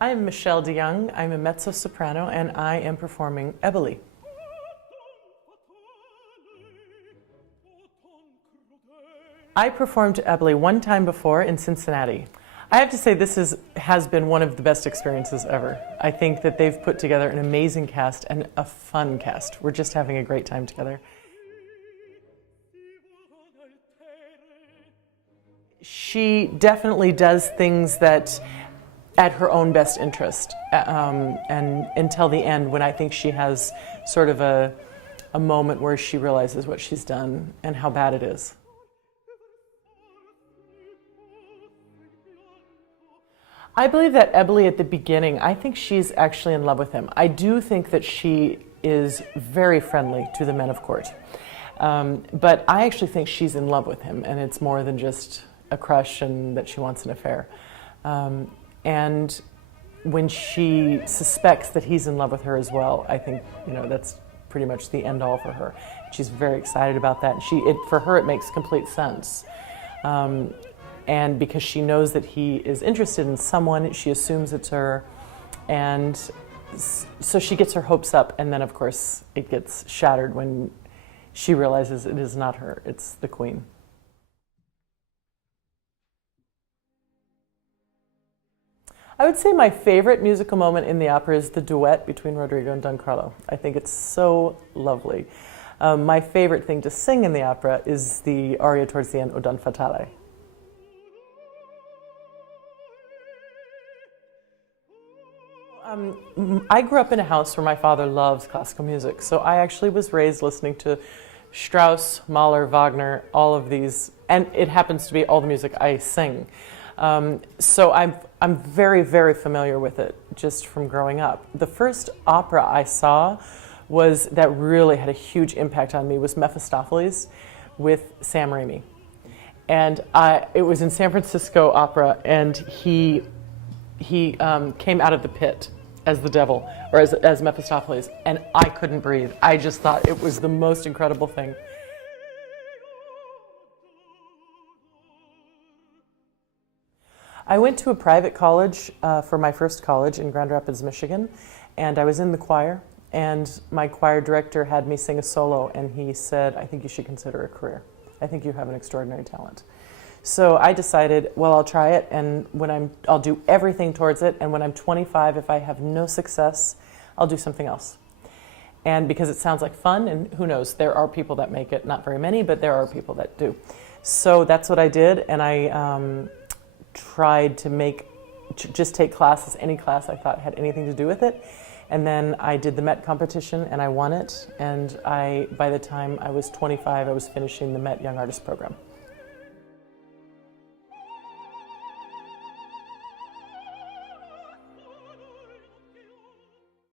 I'm Michelle DeYoung. I'm a mezzo-soprano and I am performing Eboli. I performed Eboli one time before in Cincinnati. I have to say has been one of the best experiences ever. I think that they've put together an amazing cast and a fun cast. We're just having a great time together. She definitely does things that at her own best interest, and until the end, when I think she has sort of a moment where she realizes what she's done and how bad it is. I believe that Eboli at the beginning, I think she's actually in love with him. I do think that she is very friendly to the men of court. But I actually think she's in love with him, and it's more than just a crush and that she wants an affair. And when she suspects that he's in love with her as well, I think, that's pretty much the end all for her. She's very excited about that. For her, it makes complete sense. And because she knows that he is interested in someone, she assumes it's her. And so she gets her hopes up, and then of course it gets shattered when she realizes it is not her, it's the queen. I would say my favorite musical moment in the opera is the duet between Rodrigo and Carlo. I think it's so lovely. My favorite thing to sing in the opera is the aria towards the end, O Don Fatale. I grew up in a house where my father loves classical music, so I actually was raised listening to Strauss, Mahler, Wagner, all of these, and it happens to be all the music I sing. So I'm very, very familiar with it just from growing up. The first opera I saw that really had a huge impact on me was Mephistopheles with Sam Raimi. And it was in San Francisco Opera, and he came out of the pit as the devil, or as Mephistopheles, and I couldn't breathe. I just thought it was the most incredible thing. I went to a private college for my first college in Grand Rapids, Michigan, and I was in the choir, and my choir director had me sing a solo, and he said, I think you should consider a career. I think you have an extraordinary talent. So I decided, well, I'll try it, and I'll do everything towards it, and when I'm 25, if I have no success, I'll do something else. And because it sounds like fun, and who knows, there are people that make it, not very many, but there are people that do. So that's what I did, and I tried to just take classes, any class I thought had anything to do with it. And then I did the Met competition and I won it. And by the time I was 25, I was finishing the Met Young Artist program.